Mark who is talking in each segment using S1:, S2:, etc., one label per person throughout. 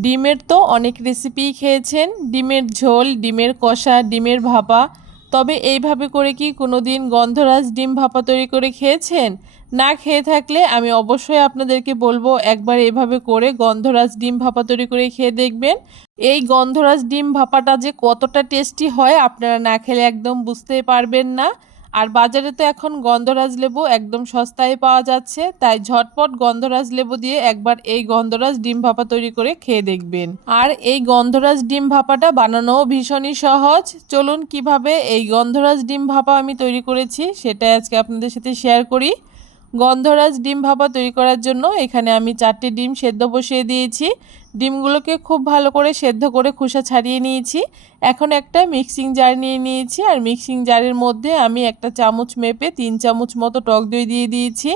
S1: ডিমের তো অনেক রেসিপিই খেয়েছেন। ডিমের ঝোল, ডিমের কষা, ডিমের ভাপা। তবে এইভাবে করে কি কোনো দিন গন্ধরাজ ডিম ভাপা তৈরি করে খেয়েছেন? না খেয়ে থাকলে আমি অবশ্যই আপনাদেরকে বলব, একবার এভাবে করে গন্ধরাজ ডিম ভাপা তৈরি করে খেয়ে দেখবেন। এই গন্ধরাজ ডিম ভাপাটা যে কতটা টেস্টি হয় আপনারা না খেলে একদম বুঝতেই পারবেন না। আর বাজারে তো এখন গন্ধরাজ লেবু একদম সস্তায় পাওয়া যাচ্ছে, তাই ঝটপট গন্ধরাজ লেবু দিয়ে একবার এই গন্ধরাজ ডিম ভাপা তৈরি করে খেয়ে দেখবেন। আর এই গন্ধরাজ ডিম ভাপাটা বানানোও ভীষণই সহজ। চলুন কীভাবে এই গন্ধরাজ ডিম ভাপা আমি তৈরি করেছি, সেটাই আজকে আপনাদের সাথে শেয়ার করি। গন্ধরাজ ডিম ভাপা তৈরি করার জন্য এখানে আমি চারটে ডিম সেদ্ধ বসিয়ে দিয়েছি। ডিমগুলোকে খুব ভালো করে সেদ্ধ করে খোসা ছাড়িয়ে নিয়েছি। এখন একটা মিক্সিং জার নিয়ে নিয়েছি আর মিক্সিং জারের মধ্যে আমি একটা চামচ মেপে তিন চামচ মতো টক দই দিয়ে দিয়েছি।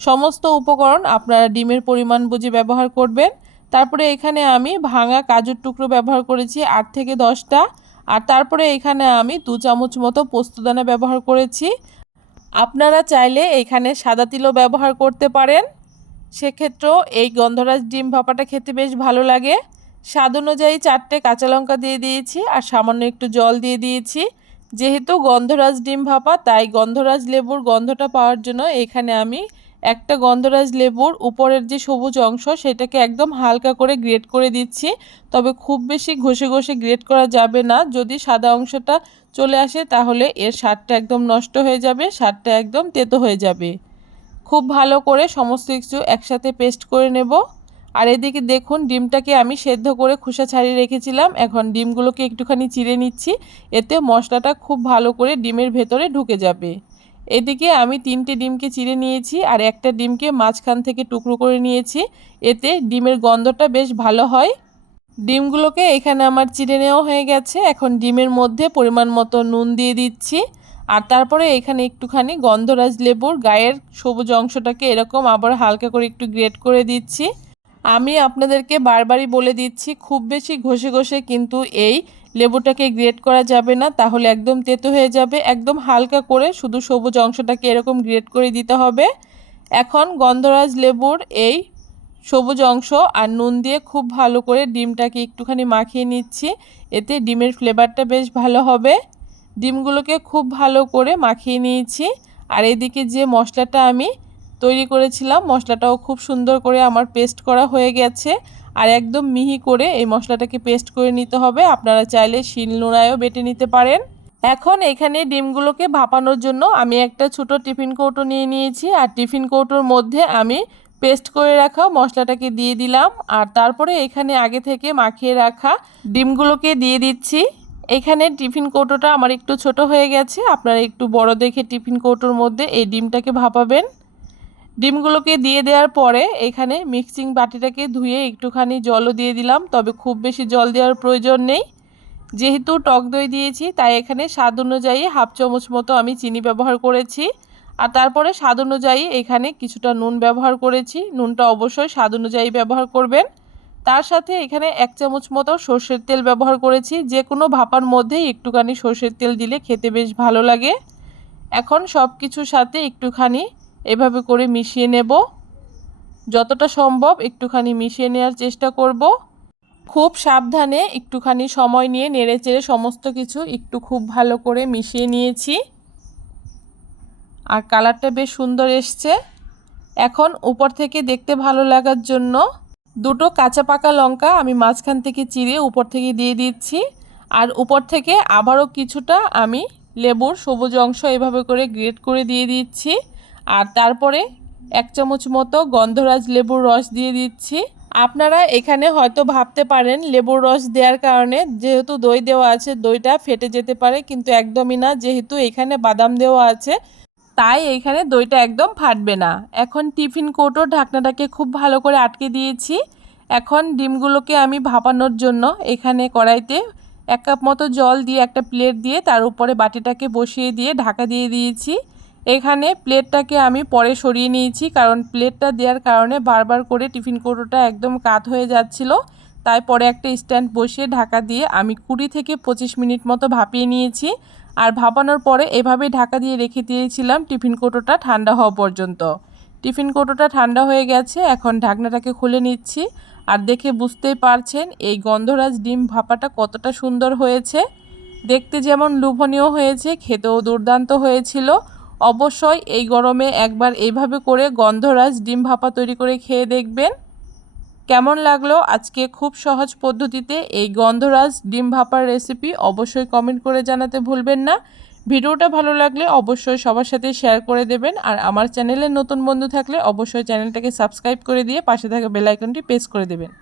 S1: সমস্ত উপকরণ আপনারা ডিমের পরিমাণ বুঝে ব্যবহার করবেন। তারপরে এখানে আমি ভাঙা কাজুর টুকরো ব্যবহার করেছি আট থেকে দশটা। আর তারপরে এখানে আমি দু চামচ মতো পোস্তদানা ব্যবহার করেছি। আপনারা চাইলে এখানে সাদা তিলও ব্যবহার করতে পারেন। সেক্ষেত্রেও এই গন্ধরাজ ডিম ভাপাটা খেতে বেশ ভালো লাগে। স্বাদ অনুযায়ী চারটে কাঁচা লঙ্কা দিয়ে দিয়েছি আর সামান্য একটু জল দিয়ে দিয়েছি। যেহেতু গন্ধরাজ ডিম ভাপা, তাই গন্ধরাজ লেবুর গন্ধটা পাওয়ার জন্য এখানে আমি একটা গন্ধরাজ লেবুর উপরের যে সবুজ অংশ সেটাকে একদম হালকা করে গ্রেট করে দিচ্ছি। তবে খুব বেশি ঘষে ঘষে গ্রেট করা যাবে না। যদি সাদা অংশটা চলে আসে তাহলে এর স্বাদটা একদম নষ্ট হয়ে যাবে, স্বাদটা একদম তেতো হয়ে যাবে। খুব ভালো করে সমস্ত কিছু একসাথে পেস্ট করে নেব। আর এদিকে দেখুন, ডিমটাকে আমি সেদ্ধ করে খোসা ছাড়িয়ে রেখেছিলাম। এখন ডিমগুলোকে একটুখানি চিড়ে নিচ্ছি। এতে মশলাটা খুব ভালো করে ডিমের ভেতরে ঢুকে যাবে। এদিকে আমি তিনটে ডিমকে চিড়ে নিয়েছি আর একটা ডিমকে মাঝখান থেকে টুকরো করে নিয়েছি। এতে ডিমের গন্ধটা বেশ ভালো হয়। ডিমগুলোকে এখানে আমার চিড়ে নেওয়া হয়ে গেছে। এখন ডিমের মধ্যে পরিমাণ মতো নুন দিয়ে দিচ্ছি। আর তারপরে এখানে একটুখানি গন্ধরাজ লেবুর গায়ের সবুজ অংশটাকে এরকম আবার হালকা করে একটু গ্রেট করে দিচ্ছি। আমি আপনাদেরকে বারবারই বলে দিচ্ছি, খুব বেশি ঘষে ঘষে কিন্তু এই লেবুটাকে গ্রেট করা যাবে না। তাহলে একদম তেতো হয়ে যাবে। একদম হালকা করে শুধু সবুজ অংশটাকে এরকম গ্রেট করে দিতে হবে। এখন গন্ধরাজ লেবুর এই সবুজ অংশ আর নুন দিয়ে খুব ভালো করে ডিমটাকে একটুখানি মাখিয়ে নিচ্ছি। এতে ডিমের ফ্লেভারটা বেশ ভালো হবে। ডিমগুলোকে খুব ভালো করে মাখিয়ে নিয়েছি। আর এদিকে যে মশলাটা আমি তৈরি করেছিলাম। মশলাটাও খুব সুন্দর করে আমার পেস্ট করা হয়ে গেছে। আর একদম মিহি করে এই মশলাটাকে পেস্ট করে নিতে হবে। আপনারা চাইলে শিল নোড়ায়ও বেটে নিতে পারেন। এখন এখানে ডিমগুলোকে ভাপানোর জন্য আমি একটা ছোট টিফিন কৌটো নিয়ে নিয়েছি। আর টিফিন কৌটোর মধ্যে আমি পেস্ট করে রাখা মশলাটাকে দিয়ে দিলাম। আর তারপরে এখানে আগে থেকে মাখিয়ে রাখা ডিমগুলোকে দিয়ে দিচ্ছি। এখানে টিফিন কৌটোটা আমার একটু ছোট হয়ে গেছে। আপনারা একটু বড় দেখে টিফিন কৌটোর মধ্যে এই ডিমটাকে ভাপাবেন। ডিমগুলোকে দিয়ে দেওয়ার পরে এখানে মিক্সিং বাটিটাকে ধুয়ে একটুখানি জলও দিয়ে দিলাম, তবে খুব বেশি জল দেওয়ার প্রয়োজন নেই। যেহেতু টক দই দিয়েছি, তাই এখানে স্বাদ অনুযায়ী হাফ চামচ মতো আমি চিনি ব্যবহার করেছি। আর তারপরে স্বাদ অনুযায়ী এখানে কিছুটা নুন ব্যবহার করেছি, নুনটা অবশ্যই স্বাদ অনুযায়ী ব্যবহার করবেন। তার সাথে এখানে এক চামচ মতো সর্ষের তেল ব্যবহার করেছি, যে কোনো ভাপার মধ্যেই একটুখানি সর্ষের তেল দিলে খেতে বেশ ভালো লাগে। এখন সব কিছুর সাথে একটুখানি এভাবে করে মিশিয়ে নেব। যতটা সম্ভব একটুখানি মিশিয়ে নেওয়ার চেষ্টা করব। খুব সাবধানে একটুখানি সময় নিয়ে নেড়ে চেড়ে সমস্ত কিছু একটু খুব ভালো করে মিশিয়ে নিয়েছি। আর কালারটা বেশ সুন্দর এসছে। এখন উপর থেকে দেখতে ভালো লাগার জন্য দুটো কাঁচা পাকা লঙ্কা আমি মাঝখান থেকে চিড়ে উপর থেকে দিয়ে দিচ্ছি। আর উপর থেকে আবারও কিছুটা আমি লেবুর সবুজ অংশ এভাবে করে গ্রেট করে দিয়ে দিচ্ছি। আর তারপরে এক চামচ মতো গন্ধরাজ লেবুর রস দিয়ে দিচ্ছি। আপনারা এখানে হয়তো ভাবতে পারেন, লেবুর রস দেওয়ার কারণে যেহেতু দই দেওয়া আছে, দইটা ফেটে যেতে পারে, কিন্তু একদমই না। যেহেতু এখানে বাদাম দেওয়া আছে, তাই এইখানে দইটা একদম ফাটবে না। এখন টিফিন কৌটোর ঢাকনাটাকে খুব ভালো করে আটকে দিয়েছি। এখন ডিমগুলোকে আমি ভাপানোর জন্য এখানে কড়াইতে এক কাপ মতো জল দিয়ে, একটা প্লেট দিয়ে তার উপরে বাটিটাকে বসিয়ে দিয়ে ঢাকা দিয়ে দিয়েছি। এখানে প্লেটটাকে আমি পরে সরিয়ে নিয়েছি, কারণ প্লেটটা দেওয়ার কারণে বারবার করে টিফিন কৌটোটা একদম কাত হয়ে যাচ্ছিল। তাই পরে একটা স্ট্যান্ড বসিয়ে ঢাকা দিয়ে আমি কুড়ি থেকে পঁচিশ মিনিট মতো ভাপিয়ে নিয়েছি। আর ভাপানোর পরে এভাবে ঢাকা দিয়ে রেখে দিয়েছিলাম টিফিন কৌটোটা ঠান্ডা হওয়া পর্যন্ত। টিফিন কৌটোটা ঠান্ডা হয়ে গেছে, এখন ঢাকনাটাকে খুলে নিচ্ছি। আর দেখে বুঝতেই পারছেন এই গন্ধরাজ ডিম ভাপাটা কতটা সুন্দর হয়েছে। দেখতে যেমন লোভনীয় হয়েছে, খেতেও দুর্দান্ত হয়েছিল। অবশ্যই এই গরমে একবার এইভাবে করে গন্ধরাজ ডিম ভাপা তৈরি করে খেয়ে দেখবেন। কেমন লাগল আজকে খুব সহজ পদ্ধতিতে এই গন্ধরাজ ডিম ভাপার রেসিপি অবশ্যই কমেন্ট করে জানাতে ভুলবেন না। ভিডিওটা ভালো লাগলে অবশ্যই সবার সাথে শেয়ার করে দেবেন আর আমার চ্যানেলে নতুন বন্ধু থাকলে অবশ্যই চ্যানেলটাকে সাবস্ক্রাইব করে দিয়ে পাশে থাকা বেল আইকনটি প্রেস করে দেবেন।